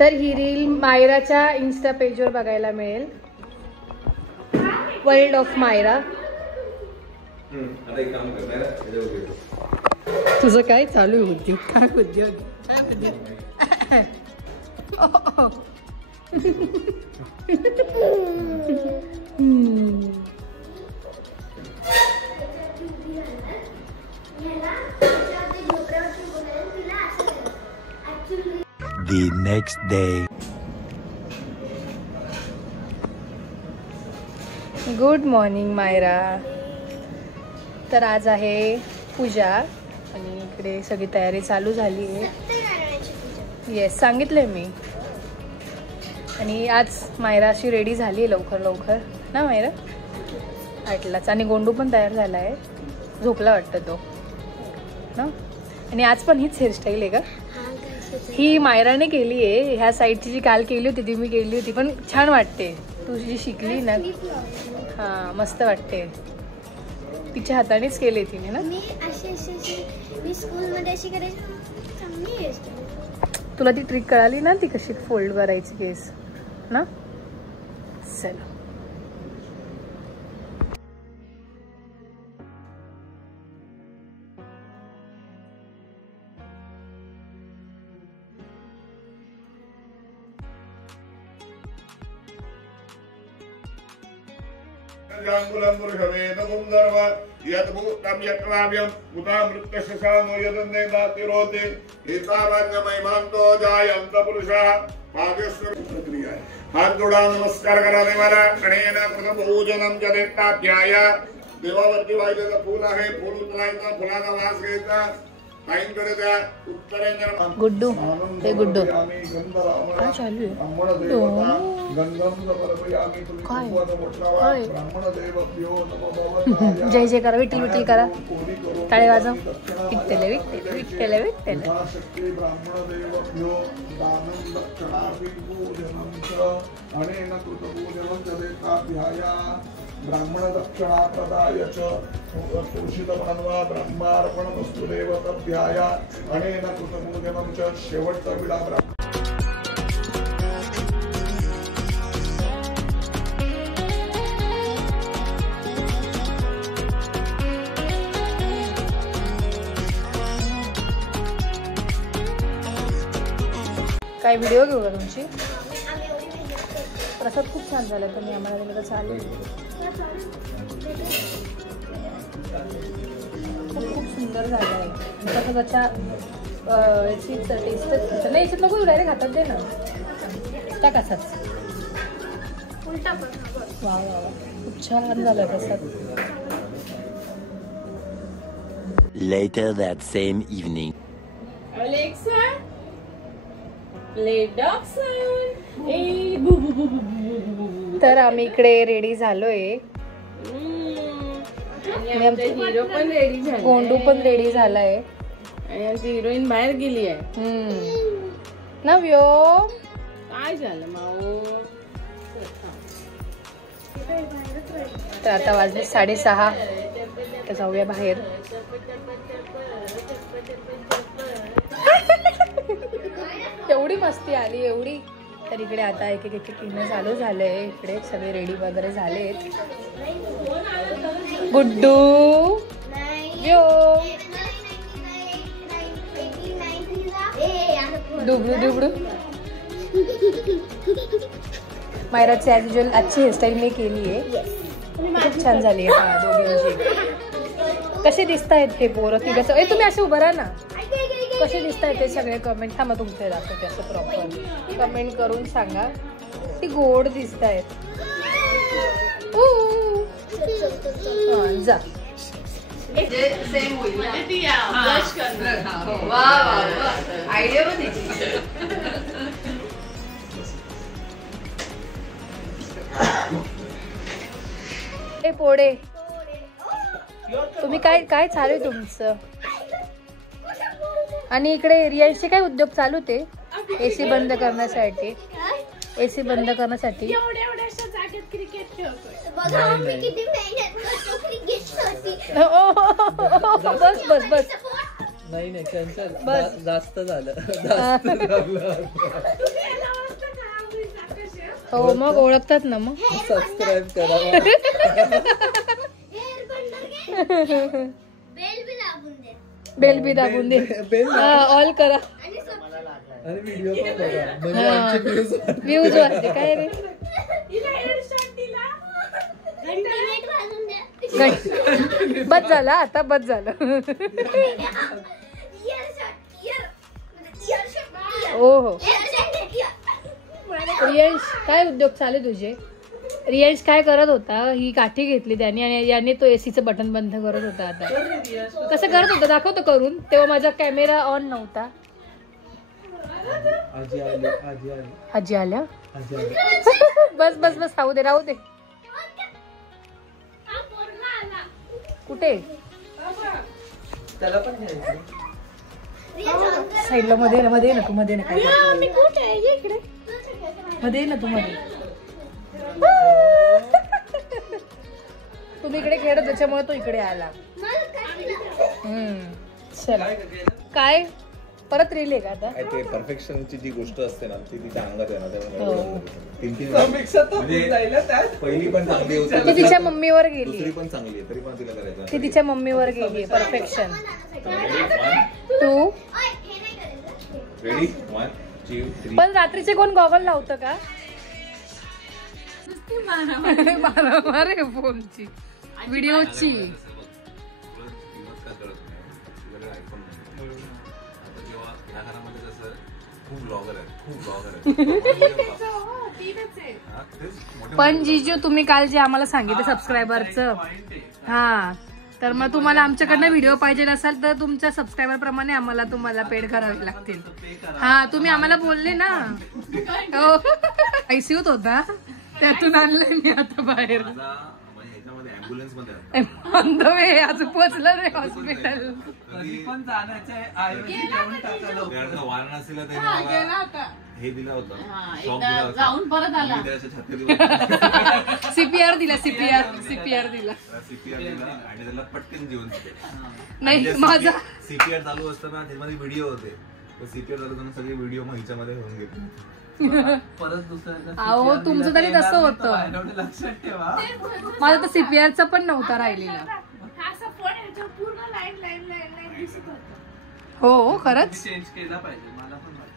तर ही reel मायराच्या Insta पेजवर बघायला मिळेल, वर्ल्ड ऑफ मायरा. तुझं काय चालू आहे उद्योग? काय उद्योग? The next day. Good morning Myra. तर आज आहे पूजा आणि इकडे सगळी तयारी चालू झाली आहे. येस, सांगितलंय मी. आणि आज मायरा अशी रेडी झाली आहे लवकर लवकर ना मायरा? 8लाच. आणि गोंडू पण तयार झाला आहे, झोपला वाटतं तो ना. आणि आज पण हीच हेअरस्टाईल आहे का? ही मायराने केली आहे. ह्या साईडची जी काल केली होती ती मी केली होती, पण छान वाटते. तू जी शिकली ना, हां मस्त वाटते. तिच्या हातानेच केले तिने ना. तुला ती ट्रिक कळाली ना, ती कशी फोल्ड करायची केस ना. चला हात जोडा, नमस्कार करा देवाला. पूजनम देवताध्याय. देवावरती वाहिलेलं फूल आहे, फूल उचलायचं, फुलाचा वास घ्यायचा. ताईंकडे द्या. उत्तरेंद्र गुड्डू, हे गुड्डू काय चालू आहे? जय जय करा, विठ्ठल विठ्ठल करा, टाळे वाजव. विठ्ठल विठ्ठल विठ्ठल विठ्ठल. ब्राह्मण दक्षिणा प्रदाय च पोषित बनवा ब्रह्मार्पण वस्तु देवताध्याय. अनेन कृतपूजनम च. शेवटचा विडा काय व्हिडिओ घेऊ का तुमची? प्रसाद खूप छान झाला, तर मी आम्हाला दिलं तर चालेल. खूप सुंदर झालं आहे. प्रसादाच्या याची टेस्टच नाही. याच्यात नको डायरेक्ट हातात दे ना, टाक असाच. वा वा वा, खूप छान झालं प्रसाद. Later that same evening. Alexa, play dog sound. Hey, boo boo boo boo boo boo. तर आम्ही इकडे रेडी झालोय. हिरो पण रेडी झाला, गोंडू पण रेडी झालाय आणि आमची हिरोईन बाहेर गेली आहे. नव्यो काय झालं माऊ? तर आता वाजले 6:30. तर जाऊया बाहेर. एवढी मस्ती आली एवढी. तर इकडे आता एक एक येणं चालू झालंय. इकडे सगळे रेडी वगैरे झालेत. गुड्डू यो डुबडू डुबडू. मायराची ॲज युजल आजची हेअरस्टाईल मी केली आहे, खूप छान झाली आहे. हा दोघींची. कसे दिसत आहेत हे पोरं तिघं? ए तुम्ही असे उभं राहा ना. कसे दिसत आहेत ते सगळे कमेंट. थांबा तुमचे दाखवते असं प्रॉपर कमेंट करून सांगा. ती गोड दिसत आहेत. जा सेम होईल आयडिया पण त्याची. ए पोडे, तुम्ही काय काय चालू आहे तुमचं? आणि इकडे रियाचे काय उद्योग चालू ते? एसी बंद करण्यासाठी. एसी बंद करण्यासाठी बस बस बस. नाही कॅन्सल. जास्त झालं. हो मग ओळखतात ना मग. सबस्क्राईब करा. बेल बी दाबून दे. ऑल करा. आणि व्हिडिओ पण बघा म्हणजे आमचे व्ह्यूज वाढते. काय रे बस झालं आता, बस झालं. हो हो. रियांश काय उद्योग चालू तुझे? रियांश काय करत होता? ही काठी घेतली त्याने आणि याने तो एसीचं बटन बंद करत होता. आता कसं करत होता दाखवतो करून. तेव्हा माझा कॅमेरा ऑन नव्हता. आजी आल्या. बस बस बस राहू दे राहू दे. कुठे त्याला पण घ्यायचं. साईडला मध्ये ना, मध्ये ना तू, मध्ये ना. काय मध्ये ना तू, मध्ये. तुम्ही इकडे खेळत त्याच्यामुळे तो इकडे आला. चला काय परत रील आहे का आता? ते परफेक्शनची जी गोष्ट असते ना ती तिच्या अंगात आहे ना, हो. पहिली पण चांगली होती, ती तिच्या मम्मीवर गेली. दुसरी पण चांगली आहे तरी पण तिला करायचं. ती तिच्या मम्मीवर गेली. परफेक्शन. 2 रेडी 1 2 3. पण रात्रीचे कोण गॉगल लावतं का? मारामार आहे फोनची व्हिडिओची. पण जीजू तुम्ही काल जे आम्हाला सांगितलं सबस्क्रायबरचं, हा तर मग तुम्हाला आमच्याकडनं व्हिडिओ पाहिजे असेल तर तुमच्या सबस्क्रायबर प्रमाणे आम्हाला तुम्हाला पेड करावे लागतील. हा तुम्ही आम्हाला बोलले ना. हो आयसीयूत होता त्यातून आणलंय मी आता बाहेर. आज पोचलं रे हॉस्पिटल. वाराणसीला हे दिला होता, जाऊन परत आला. सीपीआर दिला. सीपीआर दिला आणि त्याला पटकन जीवन नाही. माझा सीपीआर चालू असताना त्यामध्ये व्हिडिओ होते. सीपीआर चालू असताना सगळे व्हिडिओ मग ह्याच्यामध्ये होऊन घेतले. परत दुसऱ्या अहो तुमचं तरी तसं होतं. लक्षात ठेवा. माझा तर सीपीआरचा पण नव्हता राहिलेला. हो खरंच चेंज केला पाहिजे. मला पण वाटतं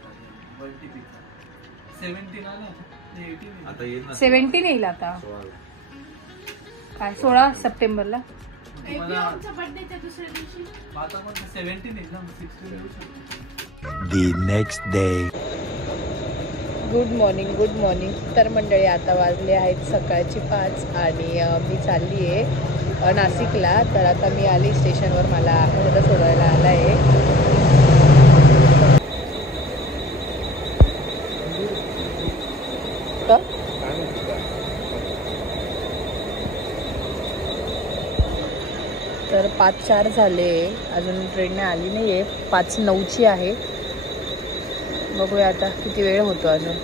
17 आला. 17 येईल आता. काय 16 सप्टेंबरला. The next day. Good morning. तर मंडळी आता वाजले आहेत सकाळची 5 आणि मी चालली आहे नाशिकला. तर आता मी आली स्टेशनवर. मला आता सोडायला आला आहे. तर 5:04 झाले. अजून ट्रेन आली नाही आहे. 5:09 आहे. बघूया आता किती वेळ होतो अजून.